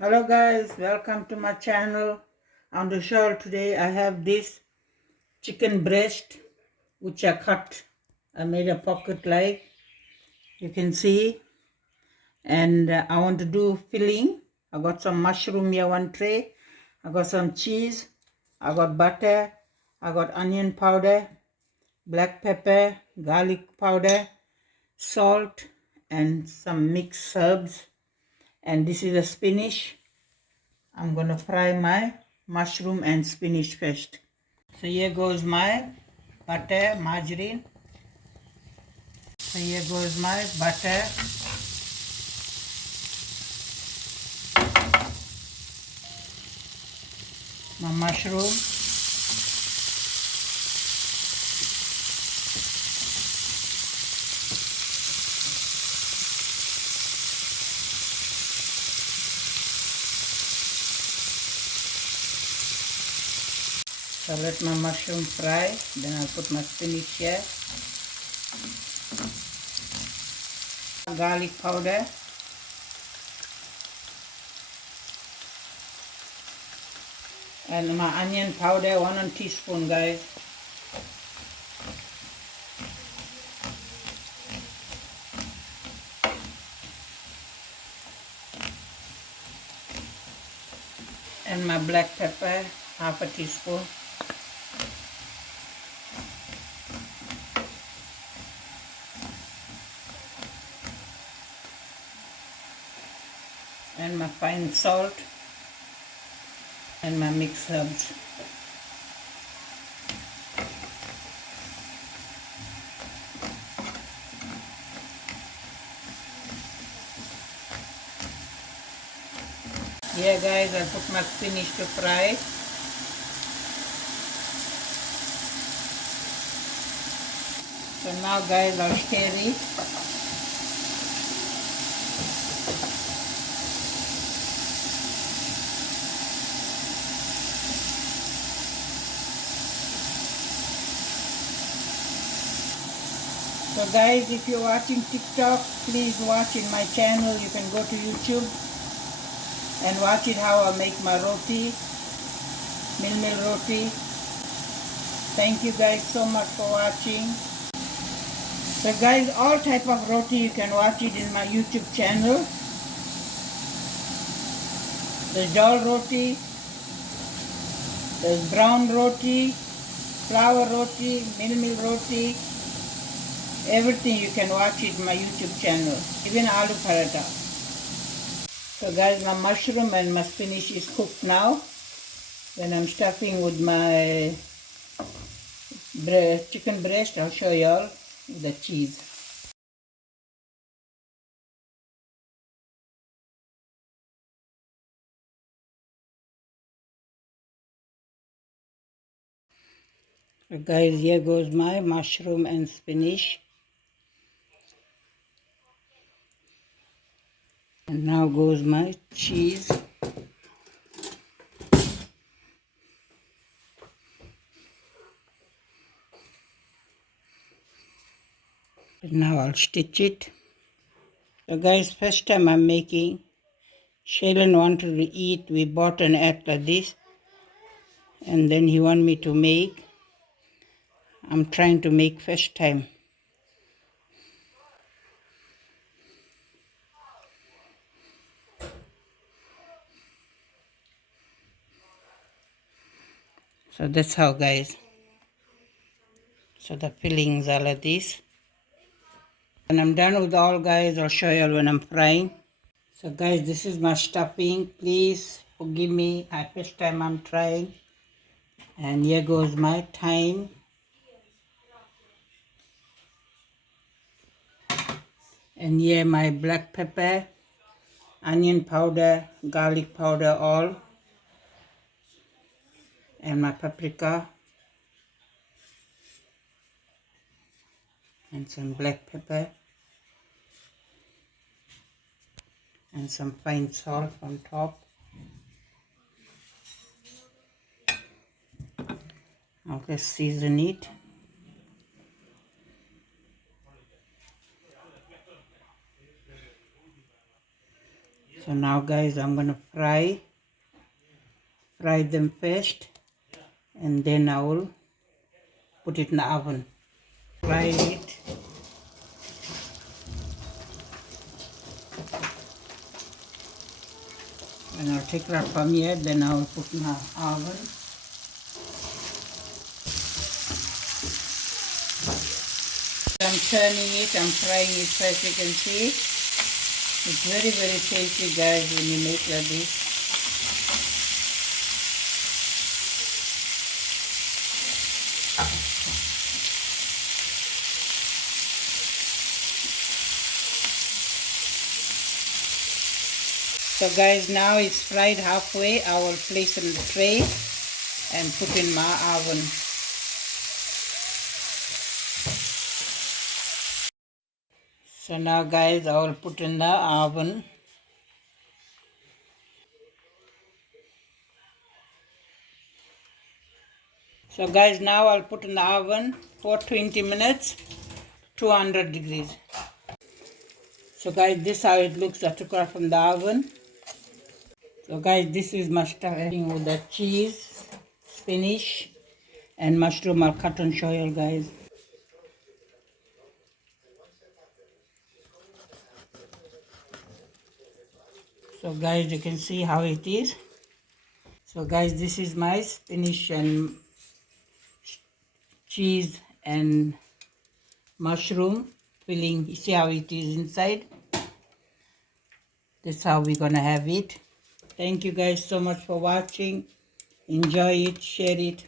Hello guys, welcome to my channel. On the show today I have this chicken breast which I cut. I made a pocket like you can see, and I want to do filling. I got some mushroom here, one tray. I got some cheese. I got butter. I got onion powder, black pepper, garlic powder, salt, and some mixed herbs. And this is a spinach. I'm gonna fry my mushroom and spinach first. So here goes my butter, margarine. So here goes my butter. My mushroom. So let my mushroom fry. Then I'll put my spinach here. Garlic powder. And my onion powder, 1 teaspoon guys. And my black pepper, 1/2 teaspoon. And my fine salt. And my mixed herbs. Here guys, I'll put my spinach to fry. So now guys, I'll stir it. So guys, if you're watching TikTok, please watch in my channel. You can go to YouTube and watch it how I make my roti, meal roti. Thank you guys so much for watching. So guys, all type of roti you can watch it in my YouTube channel. There's dal roti, there's brown roti, flour roti, meal roti. Everything you can watch it in my YouTube channel, even aloo paratha. So guys, my mushroom and my spinach is cooked now. Then I'm stuffing with my chicken breast. I'll show you all the cheese. So guys, here goes my mushroom and spinach. And now goes my cheese. And now I'll stitch it. So guys, first time I'm making. Shailen wanted to eat. We bought an egg like this. And then he wanted me to make. I'm trying to make first time. So that's how guys. So the fillings are like this. When I'm done with all guys, I'll show you when I'm frying. So guys, this is my stuffing. Please forgive me. First time I'm trying. And here goes my thyme. And here my black pepper, onion powder, garlic powder, all. And my paprika. And some black pepper. And some fine salt on top. I'll just season it. So now guys, I'm gonna fry them first, and then I will put it in the oven. Fry it. And I'll take that from here, then I will put in the oven. I'm turning it, I'm frying it so as you can see. It's very, very tasty guys when you make like this. So guys, now it's fried halfway. I will place in the tray and put in my oven. So now guys, I will put in the oven. So guys, now I'll put in the oven for 20 minutes, 200 degrees. So guys, this is how it looks. I took it from the oven. So guys, this is my stuffing with the cheese, spinach, and mushroom. I'll cut and show you guys. So guys, you can see how it is. So guys, this is my spinach and cheese and mushroom filling. You see how it is inside. This is how we're gonna have it. Thank you guys so much for watching. Enjoy it, share it.